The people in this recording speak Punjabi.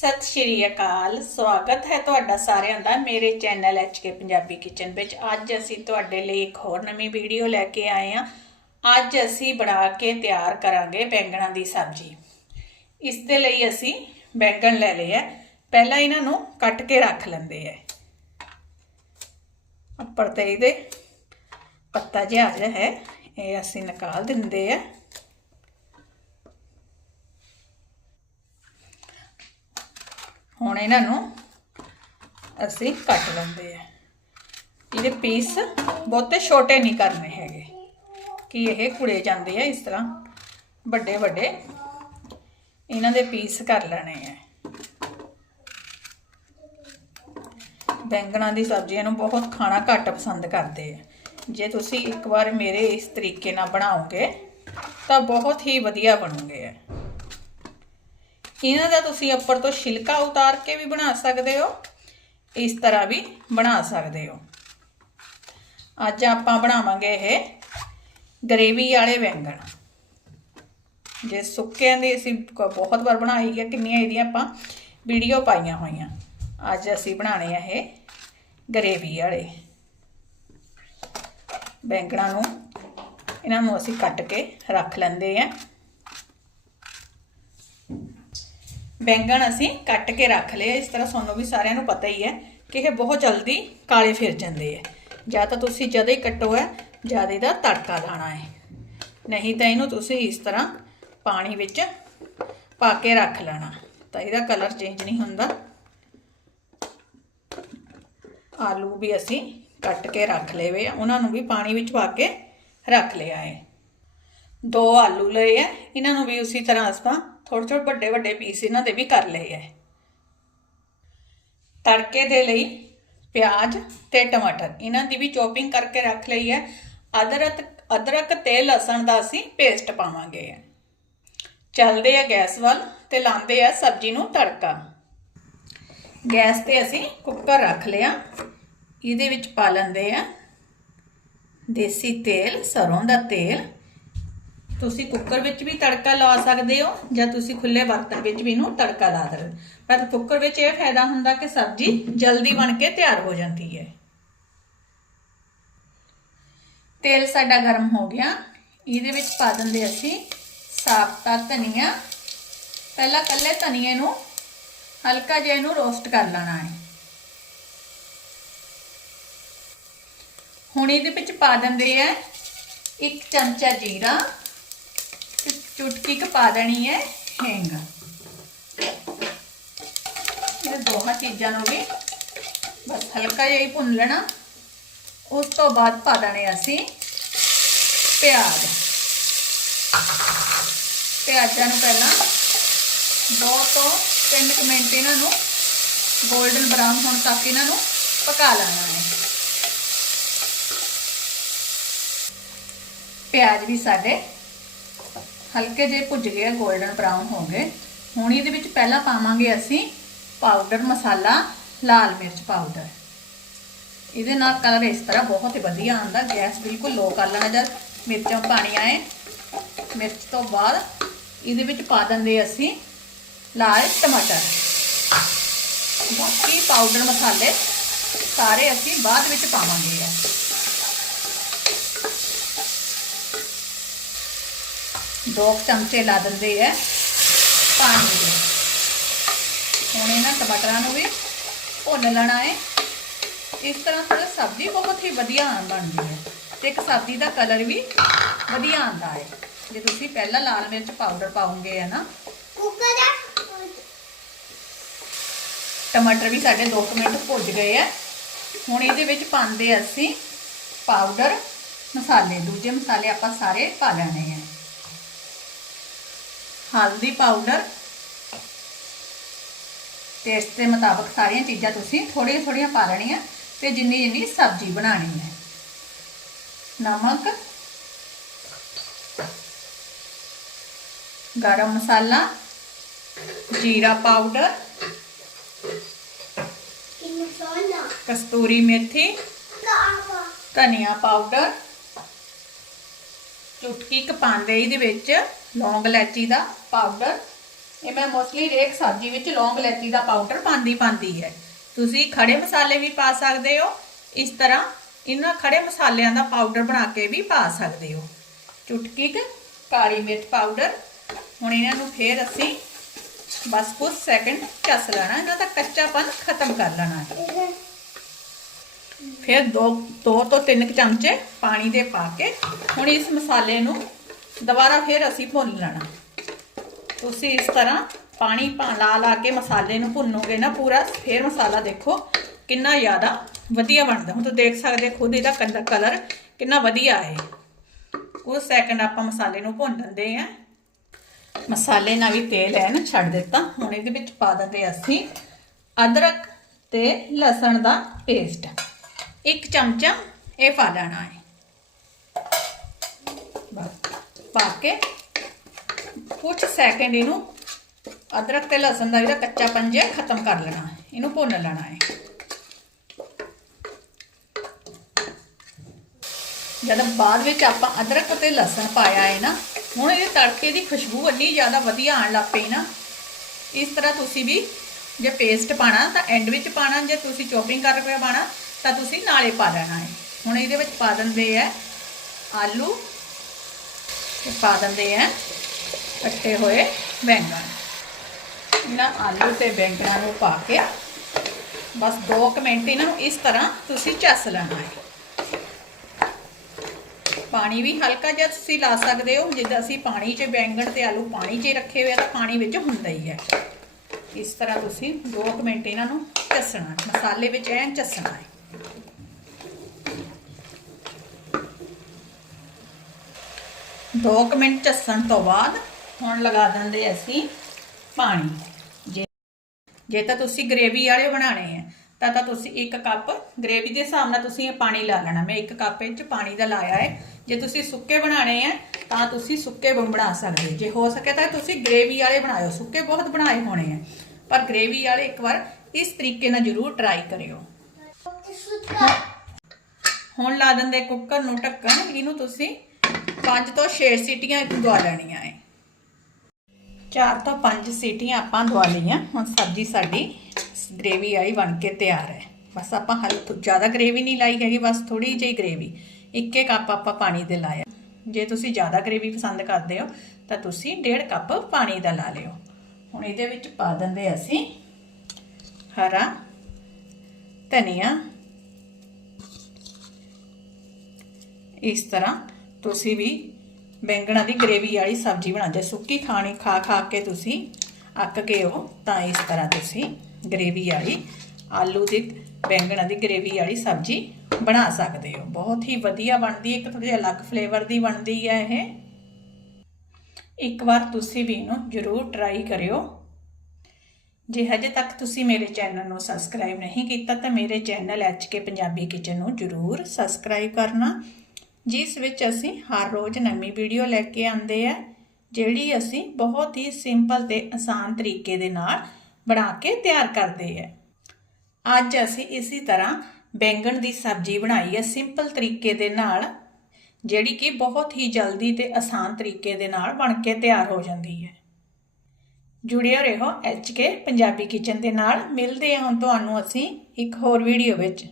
ਸਤਿ ਸ਼੍ਰੀ ਅਕਾਲ, ਸਵਾਗਤ ਹੈ ਤੁਹਾਡਾ ਸਾਰਿਆਂ ਦਾ ਮੇਰੇ ਚੈਨਲ ਐਚਕੇ ਪੰਜਾਬੀ ਕਿਚਨ ਵਿੱਚ। ਅੱਜ ਅਸੀਂ ਤੁਹਾਡੇ ਲਈ ਇੱਕ ਹੋਰ ਨਵੀਂ ਵੀਡੀਓ ਲੈ ਕੇ ਆਏ ਹਾਂ। ਅੱਜ ਅਸੀਂ ਬਣਾ ਕੇ ਤਿਆਰ ਕਰਾਂਗੇ ਬੈਂਗਣਾਂ ਦੀ ਸਬਜ਼ੀ। ਇਸ ਦੇ ਲਈ ਅਸੀਂ ਬੈਂਗਣ ਲੈ ਲਏ ਹੈ। ਪਹਿਲਾਂ ਇਹਨਾਂ ਨੂੰ ਕੱਟ ਕੇ ਰੱਖ ਲੈਂਦੇ ਹੈ। ਉੱਪਰ ਤੇ ਇਹਦੇ ਪੱਤਾ ਜਿਹਾ ਆ ਹੈ, ਇਹ ਅਸੀਂ ਨਿਕਾਲ ਦਿੰਦੇ ਆ ਹੁਣ ਇਹਨਾਂ ਨੂੰ ਅਸੀਂ ਕੱਟ ਲੈਂਦੇ ਆ ਇਹਦੇ ਪੀਸ ਬਹੁਤੇ ਛੋਟੇ ਨਹੀਂ ਕਰਨੇ ਹੈਗੇ। ਕਿ ਇਹ ਕੁੜੇ ਜਾਂਦੇ ਆ ਇਸ ਤਰ੍ਹਾਂ ਵੱਡੇ ਵੱਡੇ। ਇਹਨਾਂ ਦੇ ਪੀਸ ਕਰ ਲੈਣੇ ਆ। ਬੈਂਗਣਾਂ ਦੀ ਸਬਜ਼ੀਆਂ ਨੂੰ ਬਹੁਤ ਖਾਣਾ ਘੱਟ ਪਸੰਦ ਕਰਦੇ ਆ। ਜੇ ਤੁਸੀਂ ਇੱਕ ਵਾਰ ਮੇਰੇ ਇਸ ਤਰੀਕੇ ਨਾਲ ਬਣਾਓਗੇ ਤਾਂ ਬਹੁਤ ਹੀ ਵਧੀਆ ਬਣੂਗੇ ਆ। ਇਹਨਾਂ ਦਾ ਤੁਸੀਂ ਉੱਪਰ ਤੋਂ ਛਿਲਕਾ ਉਤਾਰ ਕੇ ਵੀ ਬਣਾ ਸਕਦੇ ਹੋ। ਇਸ ਤਰ੍ਹਾਂ ਵੀ ਬਣਾ ਸਕਦੇ ਹੋ। ਅੱਜ ਆਪਾਂ ਬਣਾਵਾਂਗੇ ਇਹ ਗਰੇਵੀ ਵਾਲੇ ਵੈਂਗਣ ਜੇ ਸੁੱਕਿਆਂ ਦੀ ਅਸੀਂ ਬਹੁਤ ਵਾਰ ਬਣਾਈ ਹੈ, ਕਿੰਨੀਆਂ ਇਹਦੀਆਂ ਆਪਾਂ ਵੀਡੀਓ ਪਾਈਆਂ ਹੋਈਆਂ। ਅੱਜ ਅਸੀਂ ਬਣਾਣੇ ਆ ਇਹ ਗਰੇਵੀ ਵਾਲੇ। ਬੈਂਗਣਾਂ ਨੂੰ ਇਹਨਾਂ ਨੂੰ ਅਸੀਂ ਕੱਟ ਕੇ ਰੱਖ ਲੈਂਦੇ ਆ। ਬੈਂਗਣ ਅਸੀਂ ਕੱਟ ਕੇ ਰੱਖ ਲਏ ਇਸ ਤਰ੍ਹਾਂ ਤੁਹਾਨੂੰ ਵੀ ਸਾਰਿਆਂ ਨੂੰ ਪਤਾ ਹੀ ਹੈ ਕਿ ਇਹ ਬਹੁਤ ਜਲਦੀ ਕਾਲੇ ਫਿਰ ਜਾਂਦੇ ਹੈ ਜਾਂ ਤਾਂ ਤੁਸੀਂ ਜਦੋਂ ਹੀ ਕੱਟੋ ਹੈ ਜ਼ਿਆਦਾ ਦਾ ਤੜਕਾ ਲਾਣਾ ਹੈ। ਨਹੀਂ ਤਾਂ ਇਹਨੂੰ ਤੁਸੀਂ ਇਸ ਤਰ੍ਹਾਂ ਪਾਣੀ ਵਿੱਚ ਪਾ ਕੇ ਰੱਖ ਲੈਣਾ। ਤਾਂ ਇਹਦਾ ਕਲਰ ਚੇਂਜ ਨਹੀਂ ਹੁੰਦਾ। ਆਲੂ ਵੀ ਅਸੀਂ ਕੱਟ ਕੇ ਰੱਖ ਲਏ ਵੇ ਉਹਨਾਂ ਨੂੰ ਵੀ ਪਾਣੀ ਵਿੱਚ ਪਾ ਕੇ ਰੱਖ ਲਿਆ ਹੈ। ਦੋ ਆਲੂ ਲਏ ਆ। ਇਹਨਾਂ ਨੂੰ ਵੀ ਉਸੇ ਤਰ੍ਹਾਂ ਆਪਾਂ ਥੋੜੇ ਥੋੜੇ ਵੱਡੇ ਵੱਡੇ ਪੀਸ ਇਹਨਾਂ ਦੇ ਵੀ ਕਰ ਲਏ ਆ ਤੜਕੇ ਦੇ ਲਈ ਪਿਆਜ਼ ਤੇ ਟਮਾਟਰ, ਇਹਨਾਂ ਦੀ ਵੀ ਚੋਪਿੰਗ ਕਰਕੇ ਰੱਖ ਲਈ ਹੈ ਅਦਰਕ ਅਦਰਕ ਤੇ ਲਸਣ ਦਾ ਅਸੀਂ ਪੇਸਟ ਪਾਵਾਂਗੇ ਚੱਲਦੇ ਆ ਗੈਸ ਵੱਲ ਤੇ ਲਾਉਂਦੇ ਆ ਸਬਜ਼ੀ ਨੂੰ ਤੜਕਾ। ਗੈਸ ਤੇ ਅਸੀਂ ਕੁੱਕਰ ਰੱਖ ਲਿਆ। ਇਹਦੇ ਵਿੱਚ ਪਾ ਲੈਂਦੇ ਆ ਦੇਸੀ ਤੇਲ, ਸਰੋਂ ਦਾ ਤੇਲ ਤੁਸੀਂ ਕੁੱਕਰ ਵਿੱਚ ਵੀ ਤੜਕਾ ਲਾ ਸਕਦੇ ਹੋ ਜਾਂ ਤੁਸੀਂ ਖੁੱਲੇ ਬਰਤਨ ਵਿੱਚ ਵੀ ਇਹਨੂੰ ਤੜਕਾ ਲਾ ਸਕਦੇ ਪਰ ਕੁੱਕਰ ਵਿੱਚ ਇਹ ਫਾਇਦਾ ਹੁੰਦਾ ਕਿ ਸਬਜ਼ੀ ਜਲਦੀ ਬਣ ਕੇ ਤਿਆਰ ਹੋ ਜਾਂਦੀ ਹੈ। ਤੇਲ ਸਾਡਾ ਗਰਮ ਹੋ ਗਿਆ। ਇਹਦੇ ਵਿੱਚ ਪਾ ਦਿੰਦੇ ਅਸੀਂ ਸਾਬਤਾ ਧਨੀਆ। ਪਹਿਲਾਂ ਕੱਲੇ ਧਨੀਏ ਨੂੰ ਹਲਕਾ ਜਿਹਾ ਇਹਨੂੰ ਰੋਸਟ ਕਰ ਲੈਣਾ ਹੈ। ਹੁਣ ਇਹਦੇ ਵਿੱਚ ਪਾ ਦਿੰਦੇ ਆ ਇੱਕ ਚਮਚਾ ਜੀਰਾ। ਚੁਟਕੀ ਕ ਪਾ ਦੇਣੀ ਹੈ, ਹਿੰਗ। ਇਹ ਦੋਹਾਂ ਚੀਜ਼ਾਂ ਨੂੰ ਵੀ ਬਸ ਹਲਕਾ ਜਿਹਾ ਹੀ ਭੁੰਨ ਲੈਣਾ। ਉਸ ਤੋਂ ਬਾਅਦ ਪਾ ਦੇਣੇ ਅਸੀਂ ਪਿਆਜ਼। ਪਿਆਜ਼ਾਂ ਨੂੰ ਪਹਿਲਾਂ ਦੋ ਤੋਂ ਤਿੰਨ ਕੁ ਮਿੰਟ ਇਹਨਾਂ ਨੂੰ 골ਡਨ ਬਰਾਊਨ ਹੋਣ ਤੱਕ ਇਹਨਾਂ ਨੂੰ ਪਕਾ ਲੈਣਾ ਹੈ। ਪਿਆਜ਼ ਵੀ ਸਾਡੇ ਹਲਕੇ ਜੇ ਭੁੱਜ ਗਏ ਆ 골ਡਨ ਬਰਾਊਨ ਹੋ ਗਏ। ਹੁਣ ਇਹਦੇ ਵਿੱਚ ਪਹਿਲਾਂ ਪਾਵਾਂਗੇ ਅਸੀਂ ਪਾਊਡਰ ਮਸਾਲਾ, ਲਾਲ ਮਿਰਚ ਪਾਊਡਰ ਇਹਦੇ ਨਾਲ ਕਲਰ ਇਸ ਤਰ੍ਹਾਂ ਬਹੁਤ ਹੀ ਵਧੀਆ ਆਉਂਦਾ ਗੈਸ ਬਿਲਕੁਲ ਲੋ ਕਰ ਲੈਣਾ ਜਦ ਮਿਰਚਾਂ ਪਾਣੀਆਂ ਹੈ ਮਿਰਚ ਤੋਂ ਬਾਅਦ ਇਹਦੇ ਵਿੱਚ ਪਾ ਦਿੰਦੇ ਅਸੀਂ ਲਾਲ ਟਮਾਟਰ। ਬਾਕੀ ਪਾਊਡਰ ਮਸਾਲੇ ਸਾਰੇ ਅਸੀਂ ਬਾਅਦ ਵਿੱਚ ਪਾਵਾਂਗੇ। ਦੋ ਚਮਚੇ ਲਾ ਦਿੰਦੇ ਆ ਪਾਣੀ ਦੇ। ਹੁਣ ਇਹਨਾਂ ਟਮਾਟਰਾਂ ਨੂੰ ਵੀ ਭੁੰਨ ਲੈਣਾ ਹੈ ਇਸ ਤਰ੍ਹਾਂ ਸਾਡੀ ਸਬਜ਼ੀ ਬਹੁਤ ਹੀ ਵਧੀਆ ਬਣਦੀ ਹੈ ਤੇ ਇੱਕ ਸਬਜ਼ੀ ਦਾ ਕਲਰ ਵੀ ਵਧੀਆ ਆਉਂਦਾ ਹੈ। ਜੇ ਤੁਸੀਂ ਪਹਿਲਾਂ ਲਾਲ ਮਿਰਚ ਪਾਊਡਰ ਪਾਉਂਗੇ ਹੈ ਨਾ। ਟਮਾਟਰ ਵੀ ਸਾਡੇ 2 ਮਿੰਟ ਭੁੱਜ ਗਏ ਆ। ਹੁਣ ਇਹਦੇ ਵਿੱਚ ਪਾਉਂਦੇ ਅਸੀਂ ਪਾਊਡਰ ਮਸਾਲੇ। ਦੂਜੇ ਮਸਾਲੇ ਆਪਾਂ ਸਾਰੇ ਪਾ ਲੈਣੇ ਆ। ਹਲਦੀ ਪਾਊਡਰ ਟੇਸਟ ਦੇ ਮੁਤਾਬਕ ਸਾਰੀਆਂ ਚੀਜ਼ਾਂ ਤੁਸੀਂ ਥੋੜੀਆਂ ਥੋੜੀਆਂ ਪਾ ਲੈਣੀਆਂ ਤੇ ਜਿੰਨੀ ਜਿੰਨੀ ਸਬਜ਼ੀ ਬਣਾਣੀ ਹੈ। ਨਮਕ, ਗਰਮ ਮਸਾਲਾ, ਜੀਰਾ ਪਾਊਡਰ, ਕਸਤੂਰੀ ਮੇਥੀ, ਧਨੀਆ ਪਾਊਡਰ, ਚੁਟਕੀ ਕ ਇਹਦੇ ਵਿੱਚ ਲੌਂਗ ਇਲਾਇਚੀ ਦਾ ਪਾਊਡਰ ਇਹ ਮੈਂ ਮੋਸਟਲੀ ਰੇਕ ਸਬਜ਼ੀ ਵਿੱਚ ਲੌਂਗ ਇਲਾਇਚੀ ਦਾ ਪਾਊਡਰ ਪਾਉਂਦੀ ਪਾਉਂਦੀ ਹੈ। ਤੁਸੀਂ ਖੜੇ ਮਸਾਲੇ ਵੀ ਪਾ ਸਕਦੇ ਹੋ। ਇਸ ਤਰ੍ਹਾਂ ਇਹਨਾਂ ਖੜੇ ਮਸਾਲਿਆਂ ਦਾ ਪਾਊਡਰ ਬਣਾ ਕੇ ਵੀ ਪਾ ਸਕਦੇ ਹੋ। ਚੁਟਕੀ ਕੁ ਕਾਲੀ ਮਿਰਚ ਪਾਊਡਰ ਹੁਣ ਇਹਨਾਂ ਨੂੰ ਫੇਰ ਅਸੀਂ ਬਸ ਕੁਝ ਸੈਕਿੰਡ ਚੱਸ ਲੈਣਾ। ਇਹਨਾਂ ਦਾ ਕੱਚਾਪਨ ਖਤਮ ਕਰ ਲੈਣਾ ਫਿਰ ਦੋ ਦੋ ਤੋਂ ਤਿੰਨ ਕੁ ਚਮਚੇ ਪਾਣੀ ਦੇ ਪਾ ਕੇ ਹੁਣ ਇਸ ਮਸਾਲੇ ਨੂੰ ਦੁਬਾਰਾ ਫਿਰ ਅਸੀਂ ਭੁੰਨ ਲੈਣਾ। ਤੁਸੀਂ ਇਸ ਤਰ੍ਹਾਂ ਪਾਣੀ ਪਾ ਲਾ ਲਾ ਕੇ ਮਸਾਲੇ ਨੂੰ ਭੁੰਨੋਗੇ ਨਾ ਪੂਰਾ, ਫਿਰ ਮਸਾਲਾ ਦੇਖੋ ਕਿੰਨਾ ਜ਼ਿਆਦਾ ਵਧੀਆ ਬਣਦਾ। ਹੁਣ ਤੁਸੀਂ ਦੇਖ ਸਕਦੇ ਖੁਦ ਇਹਦਾ ਕਲਰ ਕਿੰਨਾ ਵਧੀਆ ਹੈ। ਕੁਝ ਸੈਕਿੰਡ ਆਪਾਂ ਮਸਾਲੇ ਨੂੰ ਭੁੰਨ ਲੈਂਦੇ ਆ ਮਸਾਲੇ ਨਾਲ ਵੀ ਤੇਲ ਹੈ ਨਾ ਛੱਡ ਦਿੱਤਾ। ਹੁਣ ਇਹਦੇ ਵਿੱਚ ਪਾ ਦਿੰਦੇ ਅਸੀਂ ਅਦਰਕ ਤੇ ਲਸਣ ਦਾ ਪੇਸਟ ਇੱਕ ਚਮਚਾ ਇਹ ਪਾ ਲੈਣਾ ਹੈ ਬਸ ਪਾ ਕੇ ਕੁਝ ਸੈਕਿੰਡ ਇਹਨੂੰ ਅਦਰਕ ਤੇ ਲਸਣ ਦਾ ਜਿਹੜਾ ਕੱਚਾ ਪੰਜੇ ਖਤਮ ਕਰ ਲੈਣਾ ਇਹਨੂੰ ਭੁੰਨ ਲੈਣਾ ਹੈ। ਜਦੋਂ ਬਾਅਦ ਵਿੱਚ ਆਪਾਂ ਅਦਰਕ ਤੇ ਲਸਣ ਪਾਇਆ ਹੈ ਨਾ, ਹੁਣ ਇਹਦੇ ਤੜਕੇ ਦੀ ਖੁਸ਼ਬੂ ਇੰਨੀ ਜ਼ਿਆਦਾ ਵਧੀਆ ਆਉਣ ਲੱਗ ਪਈ ਨਾ, ਇਸ ਤਰ੍ਹਾਂ ਤੁਸੀਂ ਵੀ ਜੇ ਪੇਸਟ ਪਾਣਾ ਤਾਂ ਐਂਡ ਵਿੱਚ ਪਾਣਾ ਜੇ ਤੁਸੀਂ ਚੋਪਿੰਗ ਕਰਕੇ ਪਾਣਾ ਤਾਂ ਤੁਸੀਂ ਨਾਲੇ ਪਾ ਦੇਣਾ ਹੈ। ਹੁਣ ਇਹਦੇ ਵਿੱਚ ਪਾ ਦਿੰਦੇ ਆ ਆਲੂ ਪਾ ਦਿੰਦੇ ਆ। ਕੱਟੇ ਹੋਏ ਬੈਂਗਣ। ਇਹਨਾਂ ਆਲੂ ਤੇ ਬੈਂਗਣਾਂ ਨੂੰ ਪਾ ਕੇ ਬਸ 2 ਮਿੰਟ ਇਹਨਾਂ ਨੂੰ ਇਸ ਤਰ੍ਹਾਂ ਤੁਸੀਂ ਚੱਸ ਲੈਣਾ ਹੈ। ਪਾਣੀ ਵੀ ਹਲਕਾ ਜਿਹਾ ਤੁਸੀਂ ਲਾ ਸਕਦੇ ਹੋ। ਜਿੱਦਾਂ ਅਸੀਂ ਪਾਣੀ 'ਚ ਬੈਂਗਣ ਤੇ ਆਲੂ ਪਾਣੀ 'ਚ ਰੱਖੇ ਹੋਏ ਆ ਤਾਂ ਪਾਣੀ ਵਿੱਚ ਹੁੰਦਾ ਹੀ ਹੈ। ਇਸ ਤਰ੍ਹਾਂ ਤੁਸੀਂ 2 ਮਿੰਟ ਇਹਨਾਂ ਨੂੰ ਚੱਸਣਾ ਮਸਾਲੇ ਵਿੱਚ ਐਨ ਚੱਸਣਾ ਹੈ। ਦੋ ਕੁ ਮਿੰਟ ਚੱਸਣ ਤੋਂ ਬਾਅਦ ਹੁਣ ਲਗਾ ਦਿੰਦੇ ਅਸੀਂ ਪਾਣੀ। ਜੇ ਜੇ ਤਾਂ ਤੁਸੀਂ ਗ੍ਰੇਵੀ ਵਾਲੇ ਬਣਾਣੇ ਆ, ਤਾਂ ਤਾਂ ਤੁਸੀਂ ਇੱਕ ਕੱਪ ਗ੍ਰੇਵੀ ਦੇ ਹਿਸਾਬ ਨਾਲ ਤੁਸੀਂ ਇਹ ਪਾਣੀ ਲਾ ਲੈਣਾ। ਮੈਂ ਇੱਕ ਕੱਪ ਵਿੱਚ ਪਾਣੀ ਦਾ ਲਾਇਆ ਹੈ। ਜੇ ਤੁਸੀਂ ਸੁੱਕੇ ਬਣਾਣੇ ਆ, ਤਾਂ ਤੁਸੀਂ ਸੁੱਕੇ ਬਣਾ ਸਕਦੇ ਜੇ ਹੋ ਸਕੇ ਤਾਂ ਤੁਸੀਂ ਗ੍ਰੇਵੀ ਵਾਲੇ ਬਣਾਇਓ। ਸੁੱਕੇ ਬਹੁਤ ਬਣਾਏ ਹੋਣੇ ਆ। ਪਰ ਗ੍ਰੇਵੀ ਵਾਲੇ ਇੱਕ ਵਾਰ ਇਸ ਤਰੀਕੇ ਨਾਲ ਜ਼ਰੂਰ ਟਰਾਈ ਕਰਿਓ। ਹੁਣ ਲਾ ਦਿੰਦੇ ਕੁੱਕਰ ਨੂੰ ਢੱਕਣ। ਇਹਨੂੰ ਤੁਸੀਂ 5 ਤੋਂ 6 ਸੀਟੀਆਂ ਦਵਾ ਲੈਣੀਆਂ ਏ 4 ਤੋਂ 5 ਸੀਟੀਆਂ ਆਪਾਂ ਦਵਾ ਲਈਆਂ। ਹੁਣ ਸਬਜ਼ੀ ਸਾਡੀ ਗ੍ਰੇਵੀ ਵਾਲੀ ਬਣ ਕੇ ਤਿਆਰ ਹੈ ਬਸ ਆਪਾਂ ਹਲ ਜ਼ਿਆਦਾ ਗ੍ਰੇਵੀ ਨਹੀਂ ਲਾਈ ਹੈਗੀ, ਬਸ ਥੋੜੀ ਜਿਹੀ ਗ੍ਰੇਵੀ ਇੱਕ ਇੱਕ ਕੱਪ ਆਪਾਂ ਪਾਣੀ ਦੇ ਲਾਇਆ। ਜੇ ਤੁਸੀਂ ਜ਼ਿਆਦਾ ਗ੍ਰੇਵੀ ਪਸੰਦ ਕਰਦੇ ਹੋ, ਤਾਂ ਤੁਸੀਂ 1.5 ਕੱਪ ਪਾਣੀ ਦਾ ਲਾ ਲਿਓ। ਹੁਣ ਇਹਦੇ ਵਿੱਚ ਪਾ ਦਿੰਦੇ ਅਸੀਂ ਹਰਾ, ਧਨੀਆ। ਇਸ ਤਰ੍ਹਾਂ ਤੁਸੀਂ ਵੀ ਬੈਂਗਣਾ ਦੀ ਗ੍ਰੇਵੀ ਵਾਲੀ ਸਬਜ਼ੀ ਬਣਾ ਜੇ ਸੁੱਕੀ ਖਾਣੀ ਖਾ ਖਾ ਕੇ ਤੁਸੀਂ ਅੱਕ ਗਏ ਹੋ, ਤਾਂ ਇਸ ਤਰ੍ਹਾਂ ਤੁਸੀਂ ਗ੍ਰੇਵੀ ਵਾਲੀ ਆਲੂ ਦੀ ਬੈਂਗਣਾ ਦੀ ਗ੍ਰੇਵੀ ਵਾਲੀ ਸਬਜ਼ੀ ਬਣਾ ਸਕਦੇ ਹੋ। ਬਹੁਤ ਹੀ ਵਧੀਆ ਬਣਦੀ ਹੈ ਇੱਕ ਥੋੜੀ ਅਲੱਗ ਫਲੇਵਰ ਦੀ ਬਣਦੀ ਹੈ ਇਹ। ਇੱਕ ਵਾਰ ਤੁਸੀਂ ਵੀ ਇਹਨੂੰ ਜ਼ਰੂਰ ਟਰਾਈ ਕਰਿਓ। ਜੇ ਹਜੇ ਤੱਕ ਤੁਸੀਂ ਮੇਰੇ ਚੈਨਲ ਨੂੰ ਸਬਸਕ੍ਰਾਈਬ ਨਹੀਂ ਕੀਤਾ, ਤਾਂ ਮੇਰੇ ਚੈਨਲ ਐਚਕੇ ਪੰਜਾਬੀ ਕਿਚਨ ਨੂੰ ਜ਼ਰੂਰ ਸਬਸਕ੍ਰਾਈਬ ਕਰਨਾ। ਜਿਸ ਵਿੱਚ ਅਸੀਂ ਹਰ ਰੋਜ਼ ਨਵੀਂ ਵੀਡੀਓ ਲੈ ਕੇ ਆਉਂਦੇ ਆ, ਜਿਹੜੀ ਅਸੀਂ ਬਹੁਤ ਹੀ ਸਿੰਪਲ ਤੇ ਆਸਾਨ ਤਰੀਕੇ ਦੇ ਨਾਲ ਬਣਾ ਕੇ ਤਿਆਰ ਕਰਦੇ ਆ। ਅੱਜ ਅਸੀਂ ਇਸੇ ਤਰ੍ਹਾਂ ਬੈਂਗਣ ਦੀ ਸਬਜ਼ੀ ਬਣਾਈ ਹੈ ਸਿੰਪਲ ਤਰੀਕੇ ਦੇ ਨਾਲ, ਜਿਹੜੀ ਕਿ ਬਹੁਤ ਹੀ ਜਲਦੀ ਤੇ ਆਸਾਨ ਤਰੀਕੇ ਦੇ ਨਾਲ ਬਣ ਕੇ ਤਿਆਰ ਹੋ ਜਾਂਦੀ ਹੈ। ਜੁੜਿਓ ਰਹੋ ਐਚਕੇ ਪੰਜਾਬੀ ਕਿਚਨ ਦੇ ਨਾਲ, ਮਿਲਦੇ ਹਾਂ ਹੁਣ ਤੁਹਾਨੂੰ ਅਸੀਂ ਇੱਕ ਹੋਰ ਵੀਡੀਓ ਵਿੱਚ।